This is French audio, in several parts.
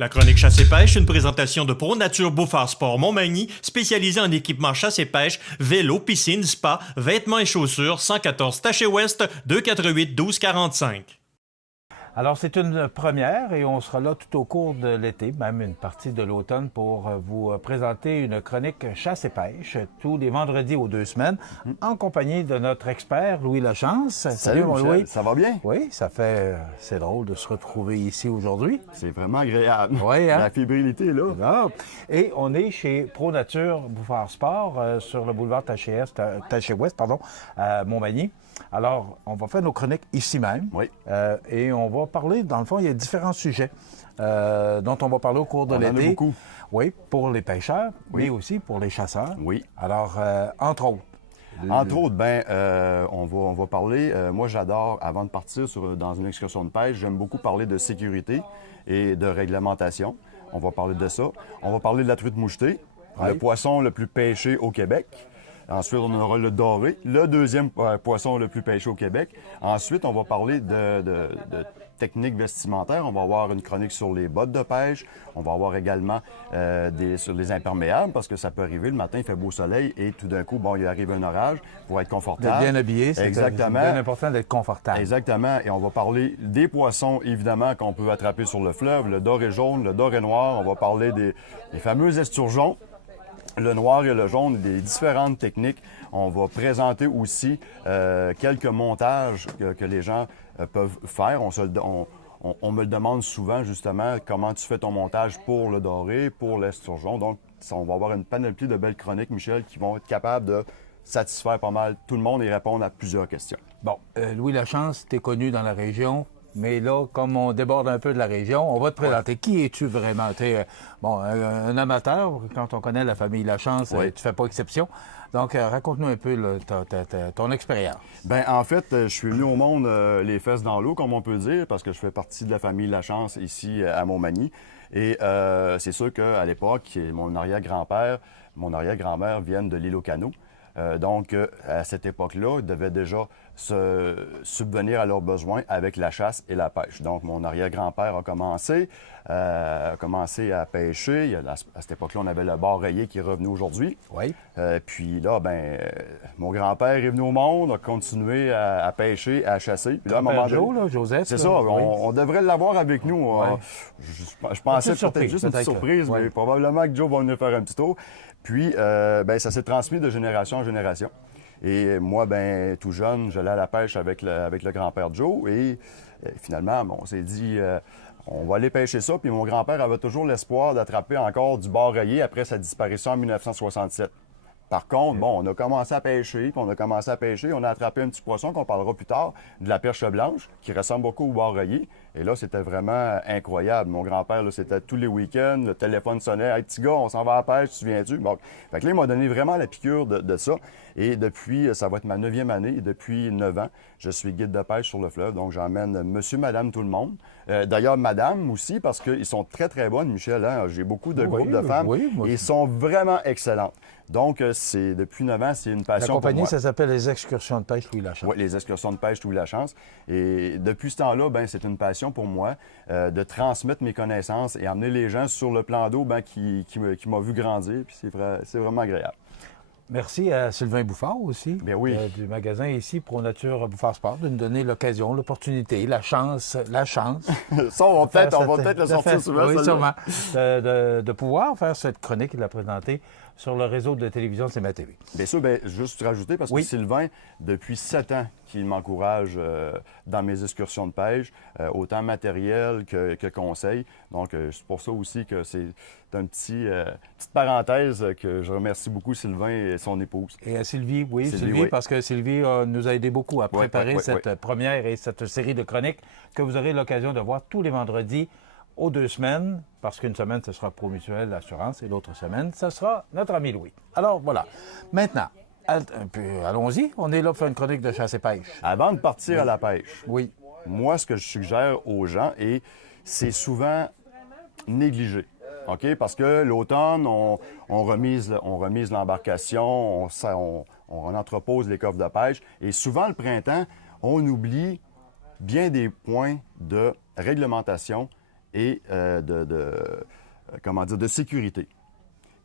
La chronique chasse et pêche, une présentation de Pro Nature Bouffard Sport Montmagny, spécialisé en équipement chasse et pêche, vélo, piscine, spa, vêtements et chaussures, 114 Taché Ouest, 248 1245. Alors, c'est une première et on sera là tout au cours de l'été, même une partie de l'automne, pour vous présenter une chronique chasse et pêche tous les vendredis aux 2 semaines, en compagnie de notre expert, Louis Lachance. Salut mon Louis. Ça va bien? Oui, c'est drôle de se retrouver ici aujourd'hui. C'est vraiment agréable. Oui, hein? La fébrilité est là. Ah. Et on est chez Pro Nature Bouffard Sport, sur le boulevard Taché-Ouest, à Montmagny. Alors, on va faire nos chroniques ici même. Oui. Et on va parler, dans le fond, il y a différents sujets dont on va parler au cours de l'été. On en a beaucoup. Oui, pour les pêcheurs, oui. mais aussi pour les chasseurs. Oui. Alors, entre autres. Entre autres, on va parler. Moi, j'adore, avant de partir dans une excursion de pêche, j'aime beaucoup parler de sécurité et de réglementation. On va parler de ça. On va parler de la truite mouchetée, le poisson le plus pêché au Québec. Ensuite, on aura le doré, le deuxième poisson le plus pêché au Québec. Ensuite, on va parler de techniques vestimentaires. On va avoir une chronique sur les bottes de pêche. On va avoir également sur les imperméables, parce que ça peut arriver, le matin, il fait beau soleil et tout d'un coup, bon, il arrive un orage pour être confortable. D'être bien habillé, c'est bien important d'être confortable. Exactement. Et on va parler des poissons, évidemment, qu'on peut attraper sur le fleuve, le doré jaune, le doré noir. On va parler des fameux esturgeons. Le noir et le jaune, des différentes techniques. On va présenter aussi quelques montages que les gens peuvent faire. On me le demande souvent, justement, comment tu fais ton montage pour le doré, pour l'esturgeon. Donc, on va avoir une panoplie de belles chroniques, Michel, qui vont être capables de satisfaire pas mal tout le monde et répondre à plusieurs questions. Bon, Louis Lachance, tu es connu dans la région. Mais là, comme on déborde un peu de la région, on va te présenter. Qui es-tu vraiment? Tu es un amateur, quand on connaît la famille Lachance, tu fais pas exception. Donc, raconte-nous un peu là, ton expérience. Bien, en fait, je suis venu au monde les fesses dans l'eau, comme on peut dire, parce que je fais partie de la famille Lachance ici à Montmagny. Et c'est sûr qu'à l'époque, mon arrière-grand-mère viennent de l'île aux Canots. Donc, à cette époque-là, ils devaient déjà se subvenir à leurs besoins avec la chasse et la pêche. Donc, mon arrière-grand-père a commencé à pêcher. À cette époque-là, on avait le bar rayé qui est revenu aujourd'hui. Oui. Puis là, mon grand-père est venu au monde, a continué à pêcher, à chasser. Puis là, à un moment donné, Joseph. c'est ça, on devrait l'avoir avec nous. Ouais. Je pensais peut-être juste une petite surprise, mais probablement que Joe va venir faire un petit tour. Puis, ça s'est transmis de génération en génération. Et moi, tout jeune, j'allais à la pêche avec le grand-père Joe. Et finalement, on s'est dit, on va aller pêcher ça. Puis mon grand-père avait toujours l'espoir d'attraper encore du bar rayé après sa disparition en 1967. Par contre, on a commencé à pêcher, on a attrapé un petit poisson qu'on parlera plus tard, de la perche blanche, qui ressemble beaucoup au bar rayé. Et là, c'était vraiment incroyable. Mon grand-père, là, c'était tous les week-ends, le téléphone sonnait, « Hey, petit gars, on s'en va à la pêche, tu viens-tu? » Bon, fait que là, il m'a donné vraiment la piqûre de ça. Et depuis, ça va être ma 9e année, et depuis 9 ans, je suis guide de pêche sur le fleuve. Donc, j'emmène monsieur, madame, tout le monde. D'ailleurs, madame aussi, parce qu'ils sont très, très bonnes, Michel. Hein? J'ai beaucoup de groupes de femmes. Oui, et ils sont vraiment excellentes. Donc, depuis 9 ans, c'est une passion pour moi. La compagnie, ça ça s'appelle les excursions de pêche Louis Lachance. Oui, les excursions de pêche Louis Lachance. Et depuis ce temps-là, c'est une passion pour moi de transmettre mes connaissances et amener les gens sur le plan d'eau qui m'a vu grandir. Puis c'est vraiment agréable. Merci à Sylvain Bouffard aussi, bien oui. Du magasin ici, Pro Nature Bouffard Sport, de nous donner l'occasion, l'opportunité, la chance. Ça, on va peut-être le sortir souvent. Oui, sûrement. De pouvoir faire cette chronique et de la présenter sur le réseau de télévision CMA TV. Bien sûr, juste rajouter, parce que Sylvain, depuis 7 ans qu'il m'encourage dans mes excursions de pêche, autant matériel que conseil. Donc, c'est pour ça aussi que c'est une petite parenthèse que je remercie beaucoup Sylvain et son épouse. Et à Sylvie, Sylvie, parce que Sylvie nous a aidé beaucoup à préparer cette première et cette série de chroniques que vous aurez l'occasion de voir tous les vendredis aux 2 semaines, parce qu'une semaine, ce sera Promutuelle Assurance et l'autre semaine, ce sera notre ami Louis. Alors, voilà. Maintenant, allons-y. On est là pour faire une chronique de chasse et pêche. Avant de partir à la pêche, oui. Moi, ce que je suggère aux gens, et c'est souvent négligé. OK? Parce que l'automne, on remise l'embarcation, on entrepose les coffres de pêche. Et souvent, le printemps, on oublie bien des points de réglementation et de sécurité.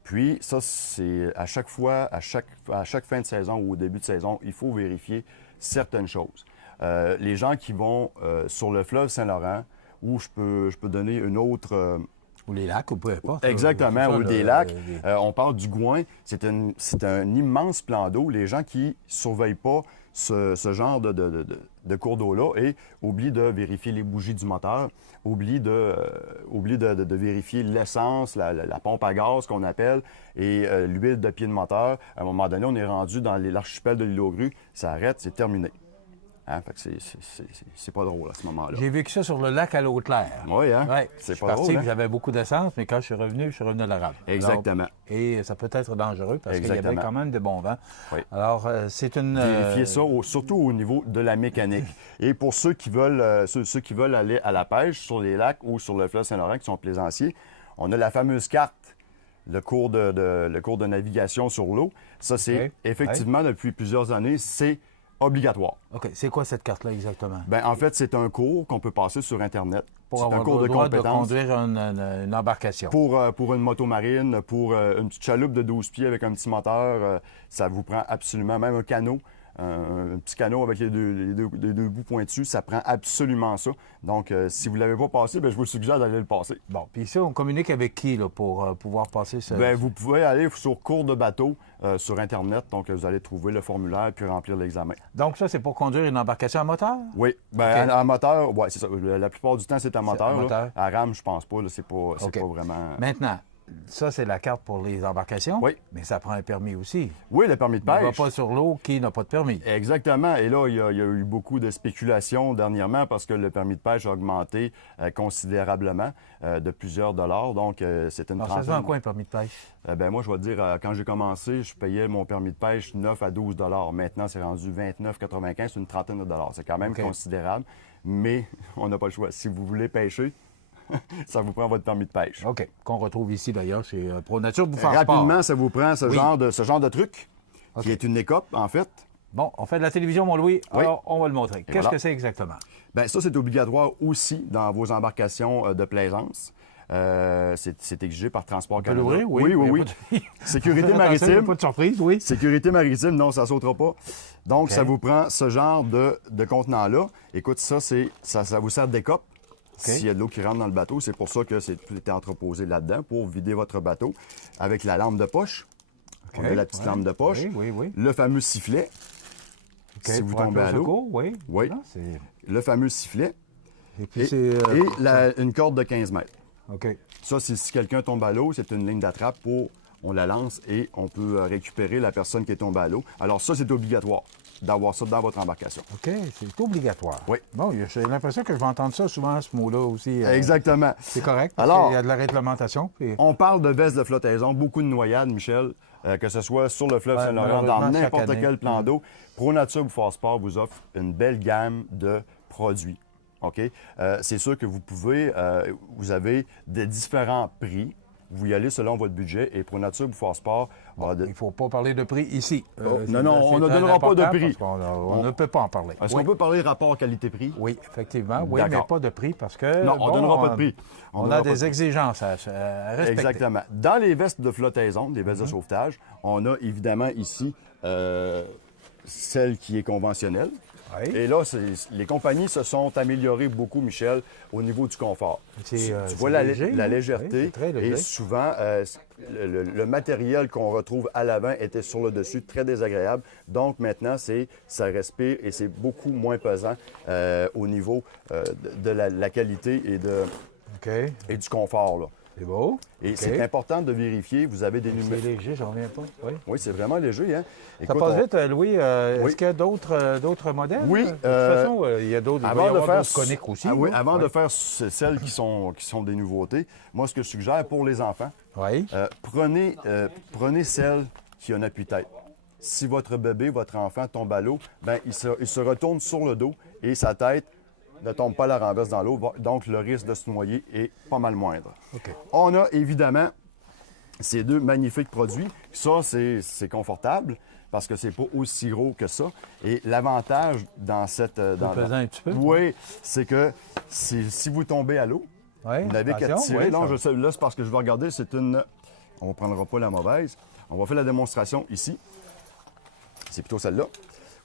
Puis ça, c'est à chaque fois, à chaque fin de saison ou au début de saison, il faut vérifier certaines choses. Les gens qui vont sur le fleuve Saint-Laurent, où je peux donner une autre... ou les lacs, ou peu importe. Exactement, ou des lacs. On parle du Gouin. C'est un immense plan d'eau. Les gens qui ne surveillent pas ce genre de cours d'eau-là et oublient de vérifier les bougies du moteur, oublient de vérifier l'essence, la pompe à gaz qu'on appelle, et l'huile de pied de moteur. À un moment donné, on est rendu dans l'archipel de l'île aux Grues. Ça arrête, c'est terminé. Hein? Fait que c'est pas drôle à ce moment-là. J'ai vécu ça sur le lac à l'Eau-Claire. Oui, hein? Ouais. C'est pas pas drôle. drôle. Hein? J'avais beaucoup d'essence, mais quand je suis revenu à la rame. Exactement. Donc, et ça peut être dangereux parce qu'il y avait quand même de bons vents. Oui. Alors, c'est une. Vérifiez ça, surtout au niveau de la mécanique. Et pour ceux qui veulent aller à la pêche sur les lacs ou sur le fleuve Saint-Laurent, qui sont plaisanciers, on a la fameuse carte. Le cours de navigation sur l'eau. Ça, c'est effectivement, depuis plusieurs années, c'est obligatoire. OK. C'est quoi cette carte-là exactement? Bien, en fait, c'est un cours qu'on peut passer sur Internet. Pour c'est avoir un cours le de droit compétences. de conduire une embarcation. Pour une moto marine, pour une petite chaloupe de 12 pieds avec un petit moteur, ça vous prend absolument, même un canot. Un petit canot avec les deux bouts pointus, ça prend absolument ça. Donc, si vous ne l'avez pas passé, bien, je vous suggère d'aller le passer. Bon, puis ici, on communique avec qui là, pour pouvoir passer ça? Bien, vous pouvez aller sur cours de bateau sur Internet. Donc, vous allez trouver le formulaire puis remplir l'examen. Donc, ça, c'est pour conduire une embarcation à moteur? Oui. Bien, en moteur, oui, c'est ça. La plupart du temps, c'est un moteur. Là. À rame, je pense pas. C'est pas vraiment... Maintenant, ça, c'est la carte pour les embarcations. Oui. Mais ça prend un permis aussi. Oui, le permis de pêche. On ne va pas sur l'eau qui n'a pas de permis. Exactement. Et là, il y a eu beaucoup de spéculations dernièrement parce que le permis de pêche a augmenté considérablement de plusieurs dollars. Donc, c'est une Alors, ça se vend en quoi un permis de pêche? Ben moi, je vais te dire, quand j'ai commencé, je payais mon permis de pêche 9 à 12 dollars. Maintenant, c'est rendu 29,95, c'est une trentaine de dollars. C'est quand même considérable, mais on n'a pas le choix. Si vous voulez pêcher, ça vous prend votre permis de pêche. OK. Qu'on retrouve ici, d'ailleurs, chez ProNature Bouffard Rapidement, Sport. ça vous prend ce genre de truc, qui est une écope, en fait. Bon, on fait de la télévision, mon Louis. Oui. Alors, on va le montrer. Qu'est-ce que c'est exactement? Bien, ça, c'est obligatoire aussi dans vos embarcations de plaisance. C'est exigé par Transport Canada. Oui. Sécurité maritime. Pas de surprise, oui. Sécurité maritime, non, ça ne sautera pas. Donc, ça vous prend ce genre de contenant-là. Écoute, ça vous sert d'écope. S'il y a de l'eau qui rentre dans le bateau, c'est pour ça que tout est entreposé là-dedans, pour vider votre bateau. Avec la lampe de poche. On a la petite lampe de poche. Oui. Le fameux sifflet. Si vous tombez à l'eau. Oui. Non, le fameux sifflet. Et puis une corde de 15 mètres. OK. Ça, si quelqu'un tombe à l'eau, c'est une ligne d'attrape on la lance et on peut récupérer la personne qui est tombée à l'eau. Alors ça, c'est obligatoire d'avoir ça dans votre embarcation. OK, c'est obligatoire. Oui. Bon, j'ai l'impression que je vais entendre ça souvent, ce mot-là aussi. Exactement. C'est correct. Alors, il y a de la réglementation. Puis... On parle de veste de flottaison, beaucoup de noyades, Michel, que ce soit sur le fleuve Saint-Laurent, dans n'importe quel plan d'eau. ProNature Bouffard Sport vous offre une belle gamme de produits. OK? C'est sûr que vous avez des différents prix. Vous y allez selon votre budget et ProNature Bouffard Sport... il ne faut pas parler de prix ici. Non, on ne donnera pas de prix. On ne peut pas en parler. Est-ce qu'on peut parler rapport qualité-prix? Oui, effectivement. Oui, mais pas de prix parce que... Non, on ne donnera pas de prix. On a des exigences à respecter. Exactement. Dans les vestes de flottaison, les vestes de sauvetage, on a évidemment ici celle qui est conventionnelle. Oui. Et là, les compagnies se sont améliorées beaucoup, Michel, au niveau du confort. Tu vois la légèreté. Oui, et souvent, le matériel qu'on retrouve à l'avant était sur le dessus, très désagréable. Donc maintenant, ça respire et c'est beaucoup moins pesant au niveau de la qualité et du confort. Là. C'est beau. Et c'est important de vérifier, vous avez des numéros. C'est léger, j'en reviens pas. Oui, c'est vraiment léger. Hein? Écoute, ça passe vite, Louis. Est-ce qu'il y a d'autres modèles? Oui. De toute façon, il y a d'autres coniques aussi. Oui, avant de faire celles qui sont des nouveautés, moi, ce que je suggère pour les enfants, prenez celle qui a un appui-tête. Si votre bébé, votre enfant tombe à l'eau, ben il se retourne sur le dos et sa tête ne tombe pas à la renverse dans l'eau, donc le risque de se noyer est pas mal moindre. Okay. On a évidemment ces deux magnifiques produits. Ça, c'est confortable parce que c'est pas aussi gros que ça. Et l'avantage dans cette... pesant un petit peu? Oui, c'est que si vous tombez à l'eau, Oui, vous n'avez qu'à attention, tirer. oui, Non, ça- là, c'est parce que je vais regarder, c'est une... On ne prendra pas la mauvaise. On va faire la démonstration ici. C'est plutôt celle-là.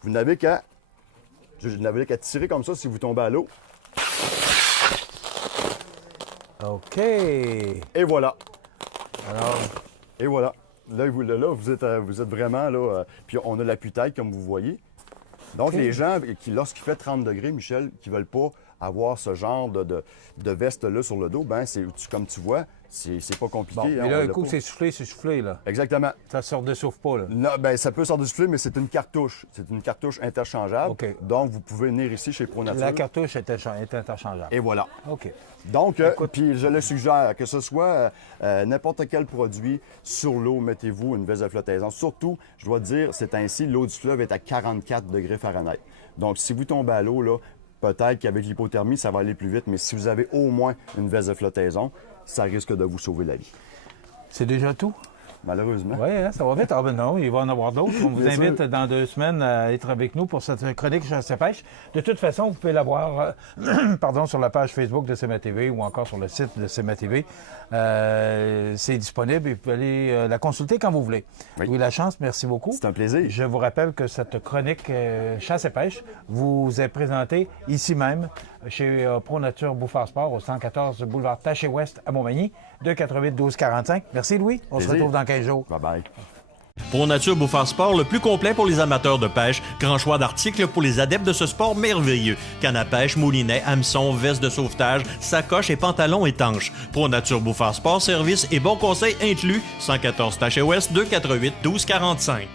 Vous n'avez qu'à tirer comme ça si vous tombez à l'eau. OK. Et voilà. Alors, Et voilà. Là, vous êtes vraiment là. Puis on a l'appui-tête, comme vous voyez. Donc, OK. les gens, lorsqu'il fait 30 degrés, Michel, qui ne veulent pas avoir ce genre de veste-là sur le dos, ben comme tu vois, c'est pas compliqué. bon, hein, mais là, on un l'a coup, pas. c'est soufflé, là. Exactement. Ça sort de souffle pas, là. Non, ben, ça peut sortir du soufflet, mais c'est une cartouche. C'est une cartouche interchangeable. OK. Donc, vous pouvez venir ici chez ProNature. La cartouche est interchangeable. Et voilà. OK. Donc, puis je le suggère, que ce soit n'importe quel produit sur l'eau, mettez-vous une veste de flottaison. Surtout, je dois dire, c'est ainsi, l'eau du fleuve est à 44 degrés Fahrenheit. Donc, si vous tombez à l'eau, là, peut-être qu'avec l'hypothermie, ça va aller plus vite, mais si vous avez au moins une veste de flottaison, ça risque de vous sauver la vie. C'est déjà tout? Malheureusement. Oui, hein, ça va vite. Ah ben non, il va en avoir d'autres. On vous Bien invite sûr. dans 2 semaines à être avec nous pour cette chronique Chasse et pêche. De toute façon, vous pouvez la voir pardon, sur la page Facebook de CMA TV ou encore sur le site de CMA TV. C'est disponible et vous pouvez aller la consulter quand vous voulez. Oui. Louis Lachance, merci beaucoup. C'est un plaisir. Je vous rappelle que cette chronique Chasse et pêche vous est présentée ici même chez ProNature Bouffard Sport au 114 boulevard Taché-Ouest à Montmagny, 288 12 45. Merci Louis. On se Plaisir. retrouve dans 15 jours. Bye-bye. ProNature Bouffard Sport, le plus complet pour les amateurs de pêche. Grand choix d'articles pour les adeptes de ce sport merveilleux. Canne à pêche, moulinet, hameçon, veste de sauvetage, sacoche et pantalons étanches. ProNature Bouffard Sport, service et bons conseils inclus. 114 Taché-Ouest, 288 12 45.